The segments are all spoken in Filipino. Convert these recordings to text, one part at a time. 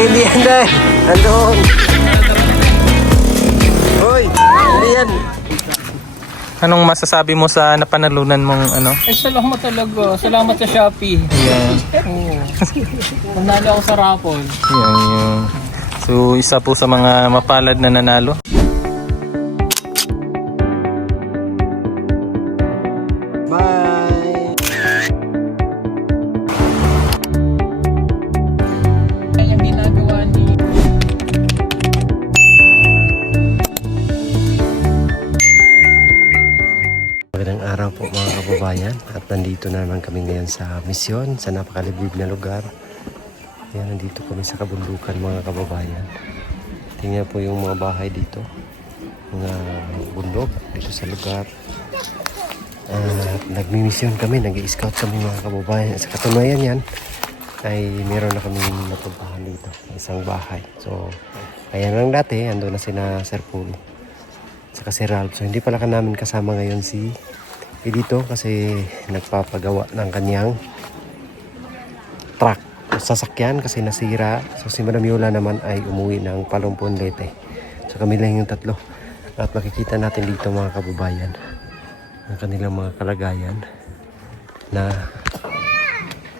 hindi yan dahil. Andun. Hoy, hindi yan. Anong masasabi mo sa napanalunan mong ano? Ay, salamat talaga. Salamat sa Shopee. Yan. Oo. Nanalo ako sa raffle. Yan yun. So, isa po sa mga mapalad na nanalo. Bye. Yan yung ginagawa ni... Magandang araw po mga kababayan. At nandito na naman kami ngayon sa misyon, sa napakalibig na lugar. Ayan, nandito kami sa kabundukan mga kababayan. Tingnan po yung mga bahay dito. Mga bundok dito sa lugar. At nagmi-misyon kami, nag-i-scout kami mga kababayan. Sa katunayan yan, ay meron na kami napuntahan dito. Isang bahay. So, ayan lang dati, ando na sina Sir Paul. Saka si Ralph. So, hindi pala ka namin kasama ngayon si dito kasi nagpapagawa ng kanyang truck. Sasakyan kasi nasira. So si Madam Yola naman ay umuwi ng Palumpon Leyte. So kami lang yung tatlo. At makikita natin dito mga kababayan ang kanilang mga kalagayan na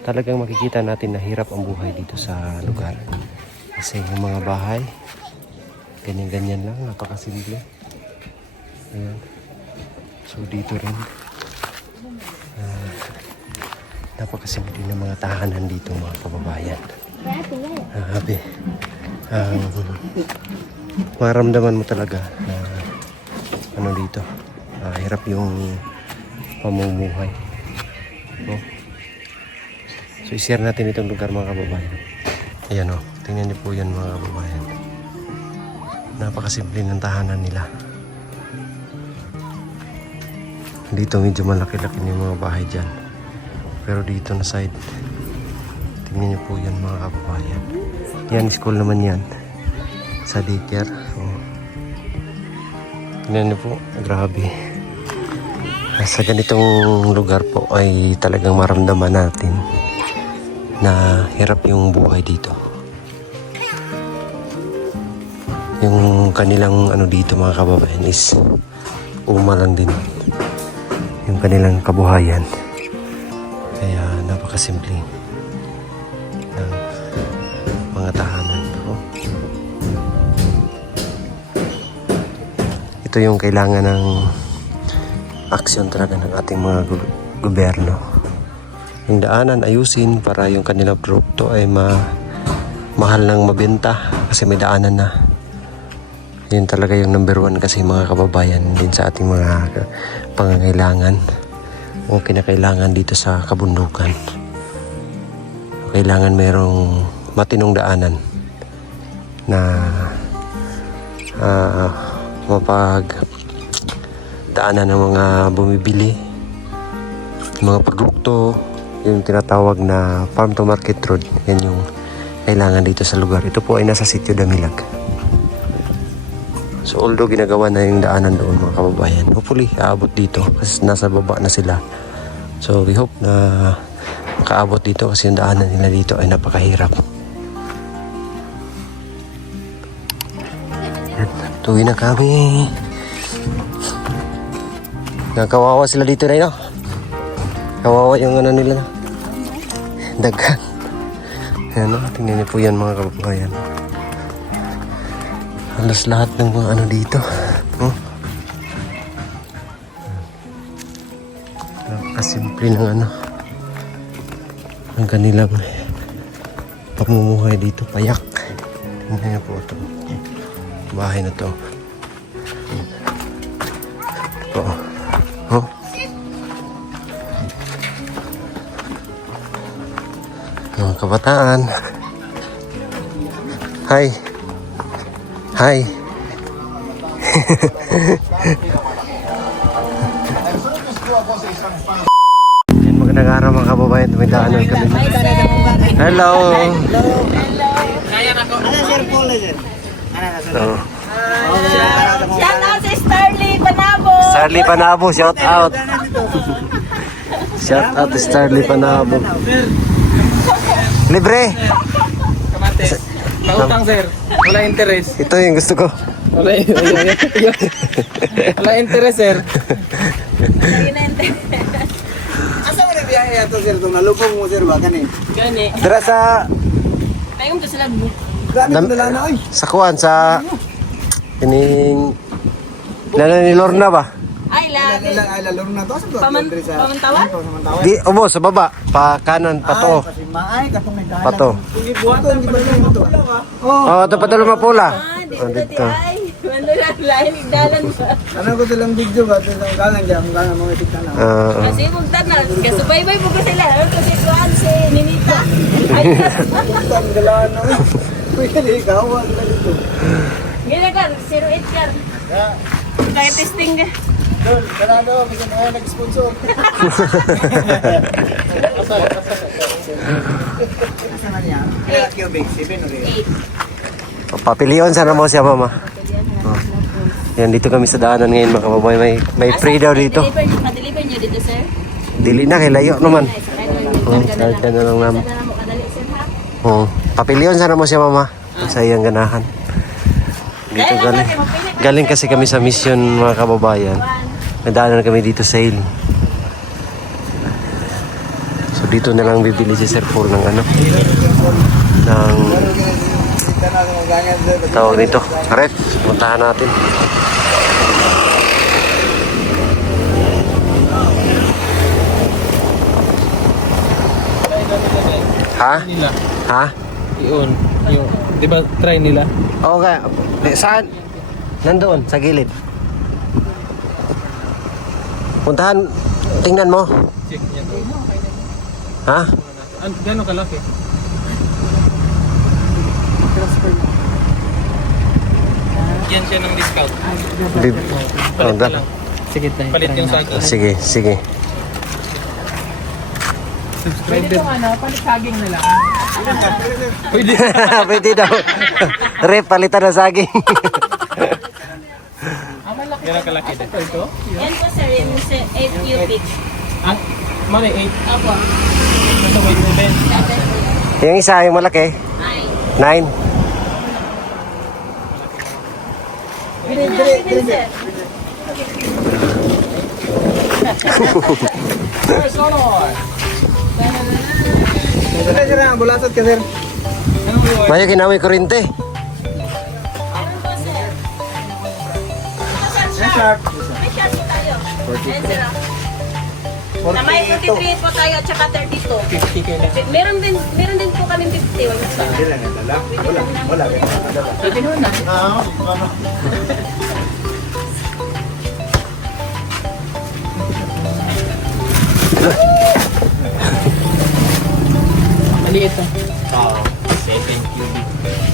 talagang makikita natin na hirap ang buhay dito sa lugar. Kasi yung mga bahay ganyan-ganyan lang, napakasimple. Ayan. So dito rin napakasimple ng mga tahanan dito mga kababayan. Grabe. Maramdaman mo talaga na ano dito, hirap yung pamumuhay. No? So i-share natin itong lugar mga kababayan. Ayan o, tingnan niyo po yan mga kababayan. Napakasimple ng tahanan nila. Dito medyo malaki-laki yung mga bahay dyan. Pero dito na side, tingnan niyo po yan mga kababayan. Yan, school naman yan. Sa daycare. So, tingnan niyo po, grabe. Sa ganitong lugar po ay talagang maramdaman natin na hirap yung buhay dito. Yung kanilang ano dito mga kababayan is lang din yung kanilang kabuhayan. Kaya napakasimple ng mga tahanan. Oh. Ito yung kailangan ng aksyon talaga ng ating mga gobyerno. Yung daanan ayusin para yung kanilang produkto ay mahal ng mabenta kasi may daanan na. Yun talaga yung number one kasi mga kababayan din sa ating mga pangangailangan o kinakailangan dito sa kabundukan. Kailangan mayroong matinong daanan na mapag daanan ng mga bumibili, mga produkto, yung tinatawag na farm to market road. Yan yung kailangan dito sa lugar. Ito po ay nasa Sitio Damilag. So although ginagawa na yung daanan doon mga kababayan, hopefully aabot dito kasi nasa baba na sila. So we hope na makaabot dito kasi yung daanan nila dito ay napakahirap. Tuwi na kami. Nakawawa sila dito na yun. Kawawa yung ano nila. Dagan. Ayan o, tingnan niyo po yan mga kababayan. Halos lahat ng mga ano dito. Oh. Napakasimple ng ano. Ang kanilang pamumuhay dito. Payak. Tingnan niyo po ito. Bahay na to. Ito. Oh. Mga kabataan. Hi. Hi. Magandang araw mga kababayan. Tumidaanan kami. Hello. Hello. Shout out si Starly Panabo. Starly Panabo, shout out. Shout out to Starly Panabo. Libre. Pautang sir. Wala interest. Ito yung gusto ko. Wala Wala interest sir. Asa mo na biyahe ato sir? Itong nalupong mo sir ba? Kani? Gani. Dira sa Tayong to sila bu. Grabe Nam- ko dala na oy. sa kuan sa ining Nana ni Lorna ba? Ay, lagi. Ay lalong na to. Asa to? Pamantawan? Pamantawan? Di umo sa baba, pa kanan pa to. Kasi maay katong may dalan. Pato. Buhaton di ba mo to? Oh. Oh, ito pa tulo mapula. Ah, di Oh, ko dati dito. ay. Wala na lain igdalan ba. Ano ko silang video ba? Ito ang galang dyan. Ang galang mga itik na. Kasi kung tanan, kasabay-bay po ko sila. Kasi kuan si Ninita. Ay, Ang galaan na oy. Pwede ikaw. Wala dito. gila ka, 08 yan. Kaya testing ka. Doon, ganado. Bisa na nag-sponsor. Asa man yan? Kaya cubic. 7 o 8. Papilion sana mo siya, mama. Oh. Yan, dito kami sa daanan ngayon, mga kababayan. May free daw dito. Ma-deliver nyo dito, sir. Dili na, kay layo naman. Ay, sakay na lang. Sakay na lang namin. Sana na mo kadali, sir, ha? Oh. Papilion sana mo siya, mama. Sa iyang ganahan. Dito galing. Galing kasi kami sa mission, mga kababayan. Nadaanan kami dito sa hill. So dito na lang bibili si Sir Paul ng ano. Ng tawag nito. Karet, puntahan natin. Ha? Nila. Ha? Yun. Yung, di ba try nila? Okay. Saan? Nandoon, sa gilid. Puntahan, tingnan mo. Check niya to. Ha? Gano'ng kalaki? Yan siya ng discount. Bib. Oh, Palit ka lang. Sige tayo. Palit yung saging. sige, sige. Pwede itong ano, palit saging na lang. Pwede. Pwede daw. Rep, palitan na saging. Gano'ng kalaki din. Ito? Yan po, sir. Yan po, sir. 8 cubic. Ah, mali 8. Opo. Nasa weight na din. Yung isa, yung malaki. Ay. 9. Pwede na, sir. Sir, sir, ang bulasot ka sir. Maya kinawi kurente. Meron po, sir. Yes, sir. May shot po tayo. Ayan, sir. Na may 43 po tayo at saka 32. 50 kayo lang. Meron din po kami 50. Wala pa. Hindi lang nadala. Wala. Pwede naman na. Maliit ah. 7 cubic.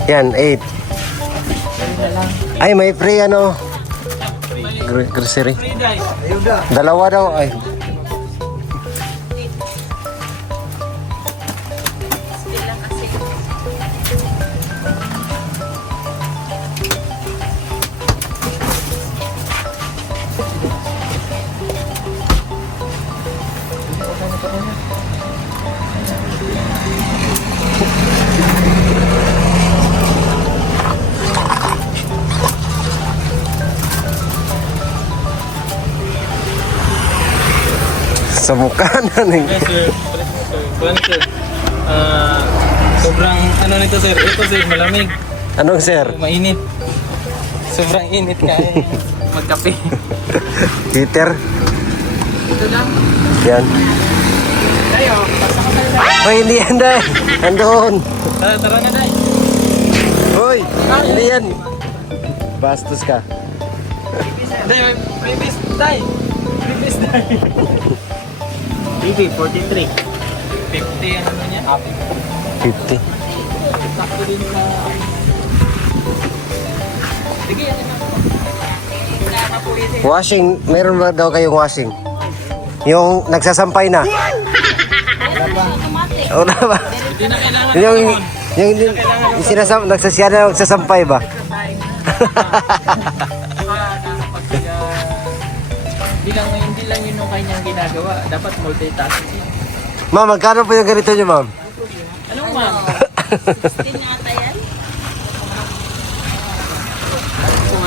Yan, 8. Ay, may free ano. Grocery. Free guys. Ayuda. Dalawa daw. Ay. Bilang kasi. Sa mukha na ning. Yes sir. Palit mo sir. Kuhan sir. Sobrang ano nito sir. Ito sir malamig. Anong sir? Mainit. Sobrang init kaya magkape. Heater. Ito lang. Yan. Tayo. Pasok ka tayo. Hoy, hindi yan dahil. Andoon. Tara na tayo. Hoy, hindi yan. Bastos ka. Tayo. May bis tayo. May bis tayo. TV 43. 50 ano na niya? 50. Sakto din sa... Sige, yan na. Washing, meron ba daw kayong washing? Yung nagsasampay na. Automatic. Wala ba? Hindi na kailangan Yung nagsasya na nagsasampay ba? Hindi lang yun yung kanyang ginagawa. Dapat multitasking. Ma'am, magkano po yung ganito nyo, ma'am? Anong ma'am? 16 yata yan.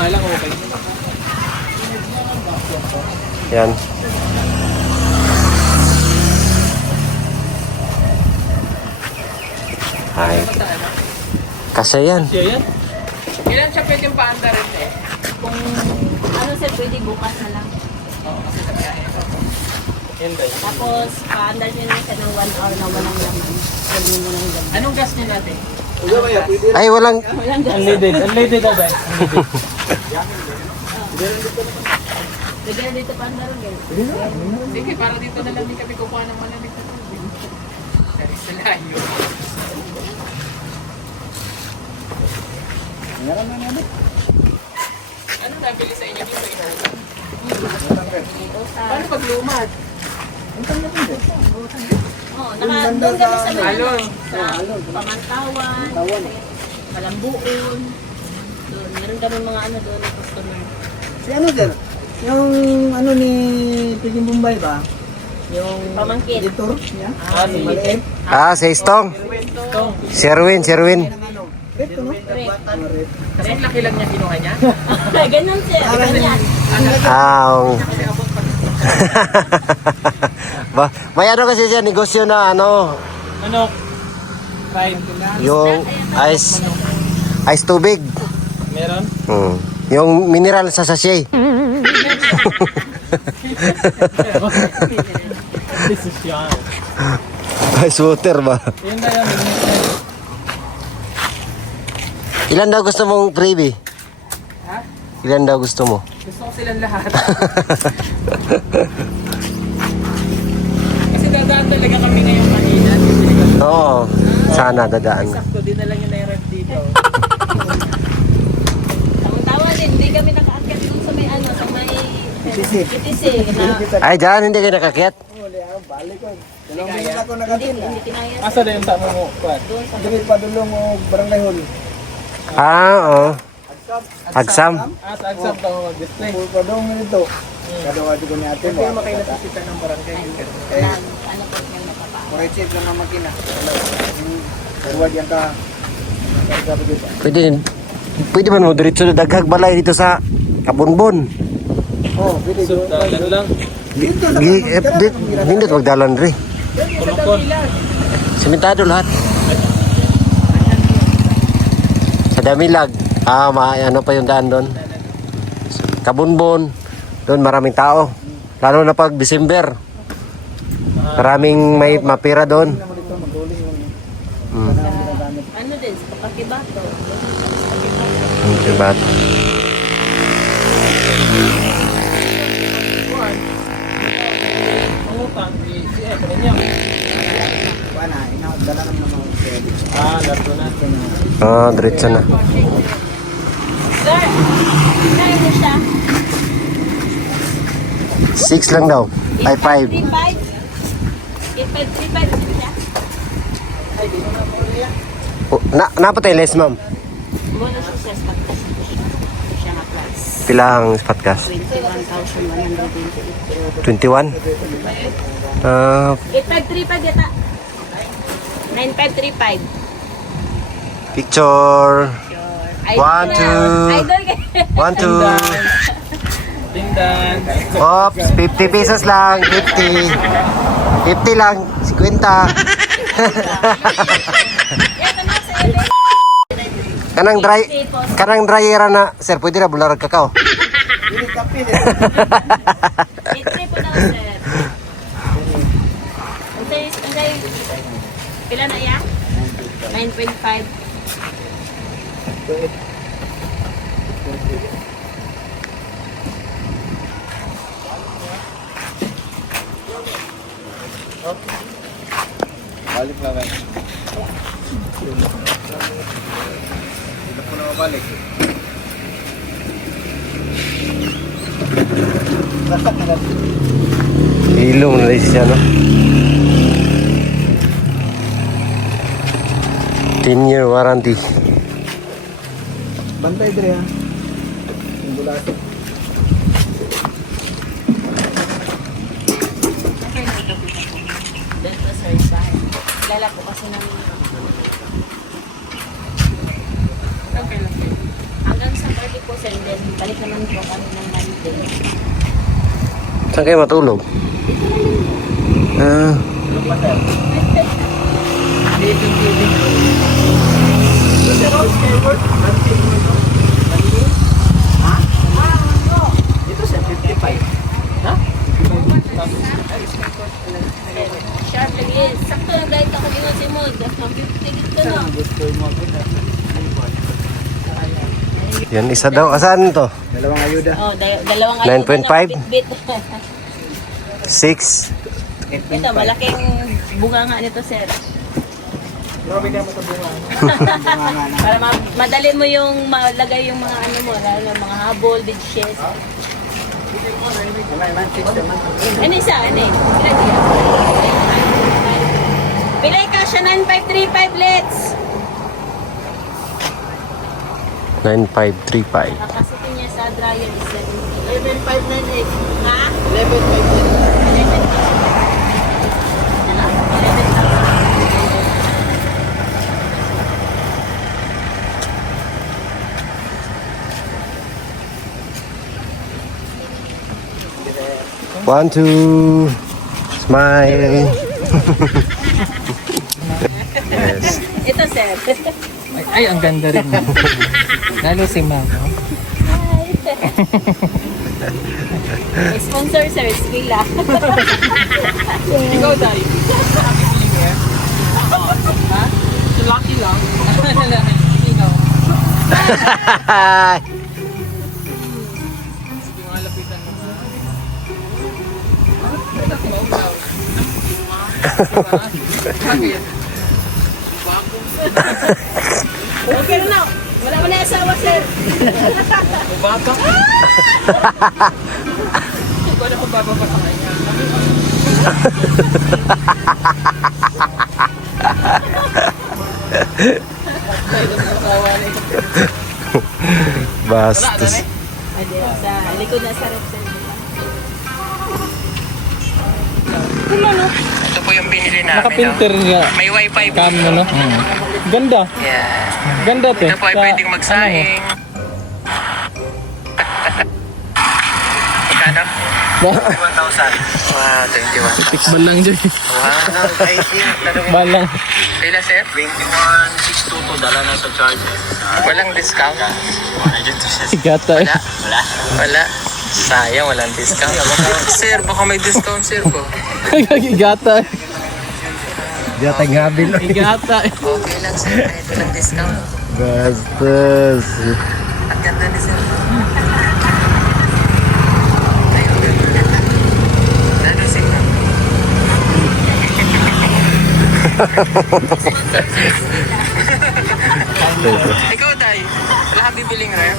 nga lang, okay. Yan. Ay. Kasi yan. Siya yan. Kailan siya pwedeng paanda rin eh? Kung Ano sir, pwede bukas na lang. kasi sa biyahe. Yan ba yun? Tapos, paandar nyo na siya ng 1 hour na walang laman. Pwede mo lang laman. Anong gas niya natin? Ay, walang... Walang gas. Unleaded na ba? Bigyan dito paandar rin. Sige, para dito na lang din kami kukuha ng malamig na tubig. Dari sa layo. Ano nabili sa inyo dito? Inuutan? Paano pag lumad? Oo, doon kami sa may Alon. sa Pamantawan, Malambuon. Doon, meron kami mga ano doon na customer. Si ano sir? Yung ano ni Piging Bombay ba? Yung Pamangkin. editor niya? Sige. Maliit. Ah, si Stong. Itong. Sherwin. Ng ano? Ito no? Correct. Kasi laki lang niya kinuha niya. Ganun sir, ganyan. Ah, ba, may ano kasi siya, negosyo na ano, Ano? Fried. yung ice tubig. Meron? Yung mineral sa sachet. This is yan. Ice water ba? Yun na yan. Ilan daw gusto mong freebie? Ha? Ilan daw gusto mo? Gusto ko silang lahat. Kasi dadaan talaga kami ngayong Manila. Oo, sana dadaan. Sakto, din na lang yun na yung ref dito. Tawa din, hindi kami nakaangkat doon sa may ano, sa may PTC. Na, Ay, dyan, hindi kayo nakakyat? Balik ko. Dalawang minute ako nagatin. hindi kinaya Asa na yung tama mo? Kwan? doon sa Dili pa dulong o barangay hall. Ah, oo. Agsam. Sa exam ka mo mag-display. Puro pa daw mo nito. Kadawa ko ni ate mo. Kaya makainasasita ng barangay. ano po yung napapaan. Corrective lang ang makina. Forward yan ka. Sabi dito. Pwede man mo diretso na daghag balay dito sa Kabunbon. Oh, pwede. Dalan lang. Hindi magdalan rin. Kulungkon. Simentado lahat. Sa Damilag. Ano pa yung daan doon? Kabunbon. Doon maraming tao. Lalo na pag December. Maraming may mapira doon. Ano din, sa Pakibato. Diba? Pangutang. Si Efren niya. Wala, dala naman ng mga pwede. Largo na. Diretso na. Sir, kaya mo siya? 6 lang daw. Ay, 5. 35? 8535 siya. Napatay less, ma'am. Muna siya sa podcast. Siya nga plus. Pilang podcast? 21,128. 21? 8535 yata. 9535. Picture. Idol 1, 2. Idol ka. 1, 2. Tindan. Oops, 50 pesos lang. 50. 50 lang. 50. Yan, ano sa ebe? Kanang dryera na. Sir, pwede na bularag kakao. Pili kape. 83 po daw, sir. Unsay, pila na iya? 9.5. Balik lang eh. Hindi ko na mabalik. Ilong na rin siya, no? 10-year warranty. Bantay dire ha. Yung bulate. Doon po, sir, bahay. Kilala po kasi namin Okay lang. hanggang sa 30 po sir, and then balik naman po kami ng Monday. Saan kayo matulog? Ah, Ito sir, 55. Sharp lagi. Sakto lang dahil ako din si Mod. Tigit ka na. yan isa daw. Saan to? Dalawang ayuda. Oh, dalawang ayun. 9.5? Bit. 6. Ito, malaking bunga nga nito, sir. Grabe ka matabungan. Para madali mo yung malagay yung mga ano mo, lalo na mga habol, dishes. Ano isa? Ano eh? Pilay ka siya, 9535, let's! 9535. Nakasutin niya sa dryer is 11,598. 70. Ha? 11,598. 1, 2. Smile. Yes. Ito, sir. Ay, ang ganda rin. Lalo si Ma'am. May sponsor, sir. Skila. Ikaw, Day. Happy feeling here? Ha? Lucky lang. Ikaw. Sige, mga lapitan mo ha. Bakit? Okay na. Wala mo na asawa, sir. Bubaka? Ikaw na kung bababa ka kanya. Bastos. Adi, sa likod na sa rep, sir. Ito po yung binili namin. Nakapinter nga. May wifi po. Cam mo, no? Ganda. Yeah. Ganda, te. Ito po ay Sa- pwedeng magsaing. Kano? Ba- 21,000. Wow, 21,000. Tikbal lang dyan. Wow, I think. Balang. Kailan, sir? 21,622 dala na sa charges. Walang discount? Sigata eh. Wala. Wala. Sayang, walang discount. Sir, baka may discount, sir po. Igata eh. Di ata ngabil. Igata eh. Okay lang, sir. Kahit walang discount. Bastos. Ang ganda ni sir. Ano, sir? Ikaw, Day. Wala kang bibiling ref?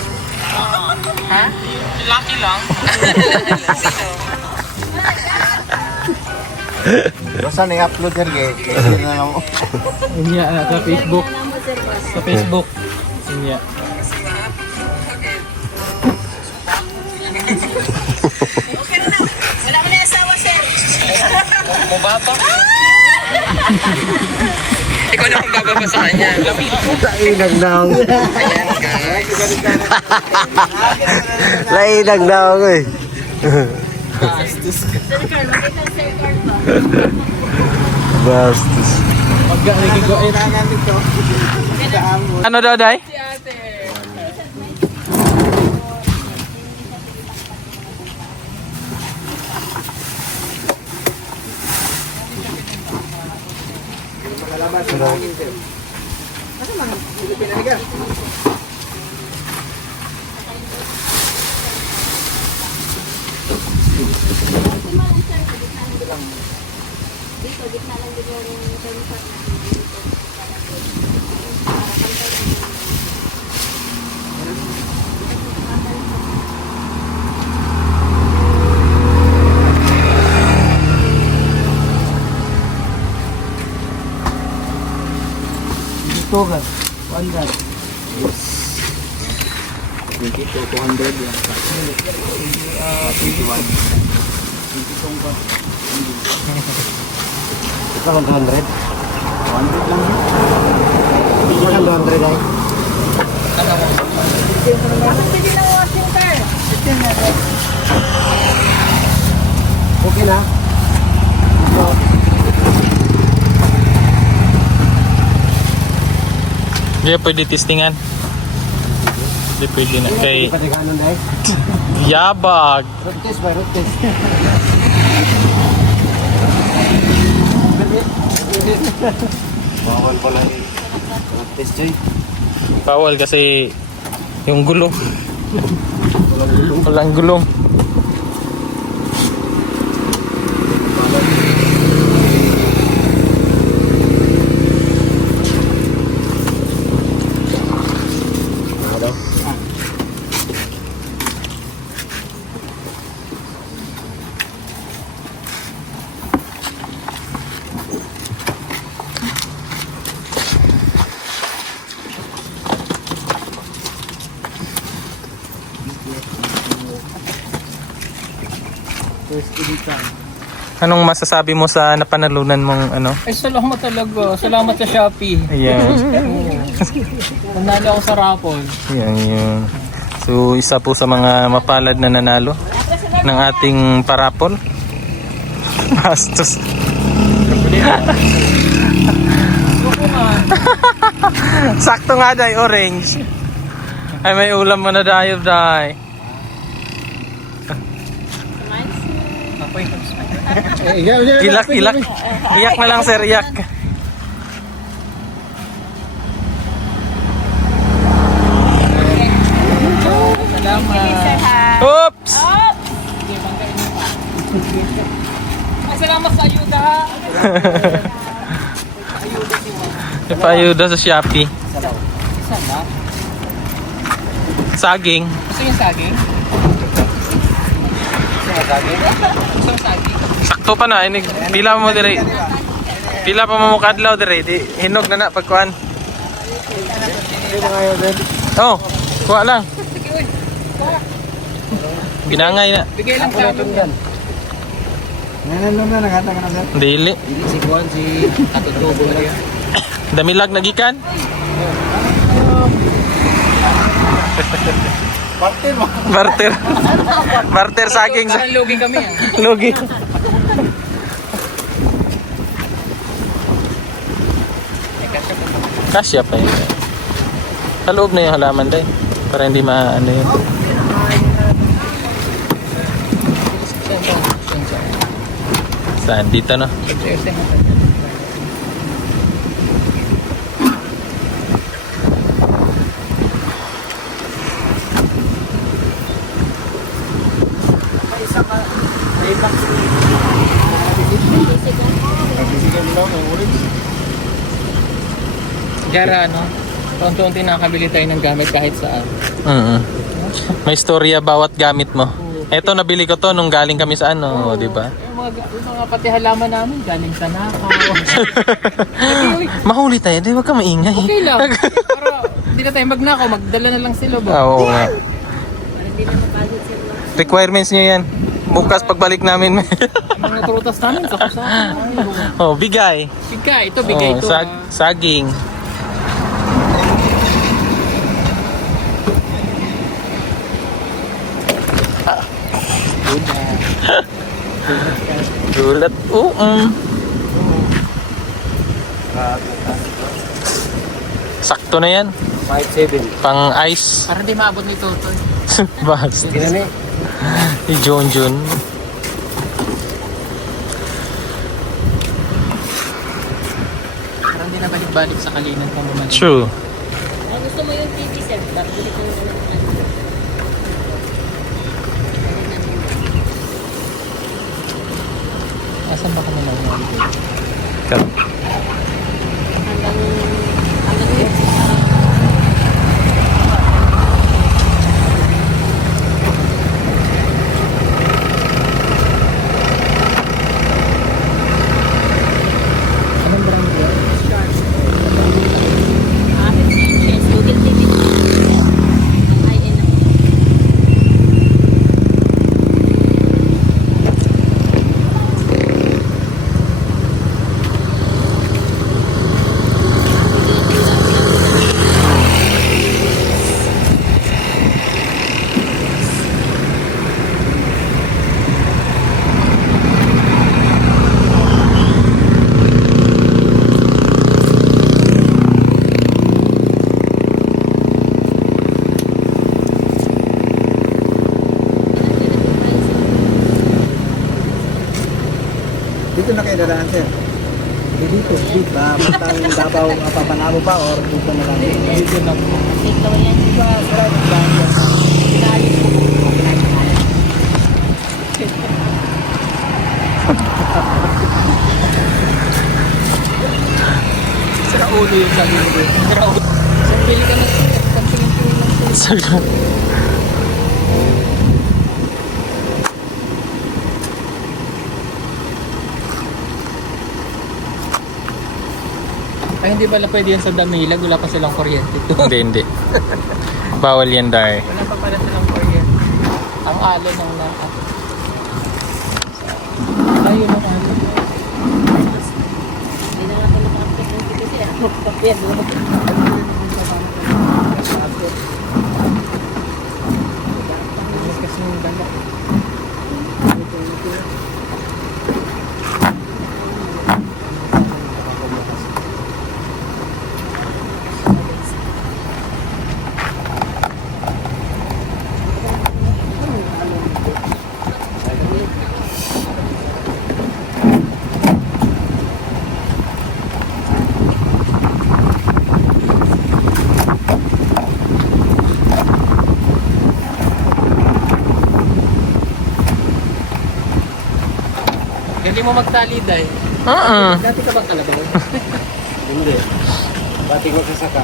Ha? Lucky lang. Sino? Basta na-upload yan, kaya na lang mo. Inya sa Facebook. Alam mo, sir. Sa Facebook. Inya. Okay na. Wala mo na asawa, sir. Mubaba? Ikaw na kung bababa sa kanya. Lainag daw. Ayan, guys. Lainag daw ko eh. Sir Carl, makita ang sir Carl ba? Bastos. Pagka-ligigoit. Ano daw, Day? Si ate. Dito, gitna lang din yung sensor na. Ito ka. 100. 22, 200 yan. 21. 22 ka. Ito 100. 100 lang yun. Ito 100 ay. Ano mo? Sige na washing car. Okay na? Hindi pwede testingan. Hindi pwede na. Kay Pati kanon dahil. yabag. Road test ba? Road test. Bawal pala eh. Road test, Joy. Bawal kasi yung gulong. Walang gulong. Anong masasabi mo sa napanalunan mong ano? Ay, salamat talaga. Salamat sa Shopee. Ayan. Nanalo ako sa raffle. Yan yun. So, isa po sa mga mapalad na nanalo ng ating parapol. Bastos. Sakto nga day, orange. Ay, may ulam mo na dayo, day. Ilak, ilak. Iyak na lang, sir, iyak. Salamat. Oops! Ay, salamat sa ayuda. Ipayuda sa Shopee. Isa na. Saging. Gusto yung saging? Gusto yung saging? Sakto pa na. Inig, pila mo dire. Pila pa mo kadlaw dire. Di, hinog na na pagkuhan. Oh, kuha lang. Binangay na. Bigay lang sa amin yan. Ngayon na, nakata ka na sir. Dili. Si Juan, si Katutubo na yan. Damilag nagikan. Party mo. Barter. Barter saging sa Parang luging kami yan. lugi. Kasya pa yun. Sa loob na yung halaman day. Para hindi maano yun. Saan? Dito no? Gara, no? Unti-unti nakakabili tayo ng gamit kahit saan. May storya bawat gamit mo. Eto nabili ko to nung galing kami sa ano, di ba? Yung mga pati halaman namin, galing sa nakaw. Mahuli tayo, di wag ka maingay. Okay lang. Para hindi na tayo magnakaw, magdala na lang sila ba? Oo nga. Requirements niya yan. Bukas pagbalik namin. Ang mga prutas namin, sa kusahan. Oh, bigay. Bigay, ito, bigay Oh, ito. saging. Gulat. Sakto na yan. 5-7. Pang ice. Para di maabot ni Totoy. Basta. Ginami. Si Junjun. Parang di na balik-balik sa kalinan pa naman. True. Gusto mo yung TV sir? Bili ka na lang. Asan ba kami lang yan? Hanggang Anong brand yan? Google TV. Ang high-end na. dadaan sir? Dito, dito. Papuntang Davao, Papanabo pa or dito na lang? Dito na po. Kasi ikaw yan. Ilalim po. Sira ulo yung sabi mo. Sira ulo. Bili ka na siya. Pagtingin-tingin lang siya. Ay, hindi pala pwede yan sa Damilag. Wala pa silang kuryente. Hindi, hindi. Bawal yan, Dar. Wala pa pala silang kuryente. Ang alo ng lahat. Ayun ang alo. Hindi na natin nakakapit ng kasi ako. Yan, Kasi yung dala. Galing mo magtali dahil. Dati ka bang kalabaw? Hindi. Pati ko sasaka.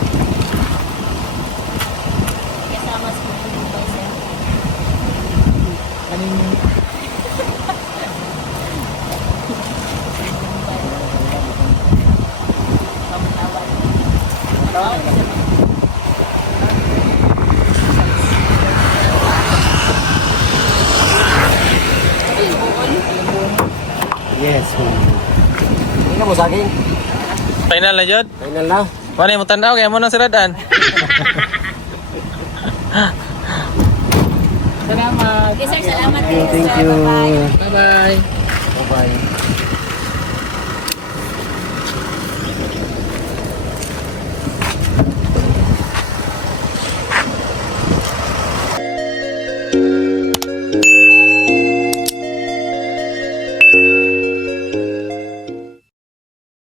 kasama sa mga Bombay, sir. Ano yung Pamantawan. Yes. Tingnan mo sa akin. Final na, Jod? Final na. Wala mo tanaw. Kaya mo nang siradan. salamat. Okay, sir. Salamat Thank din, you. sir. Bye-bye. Bye-bye. Bye-bye.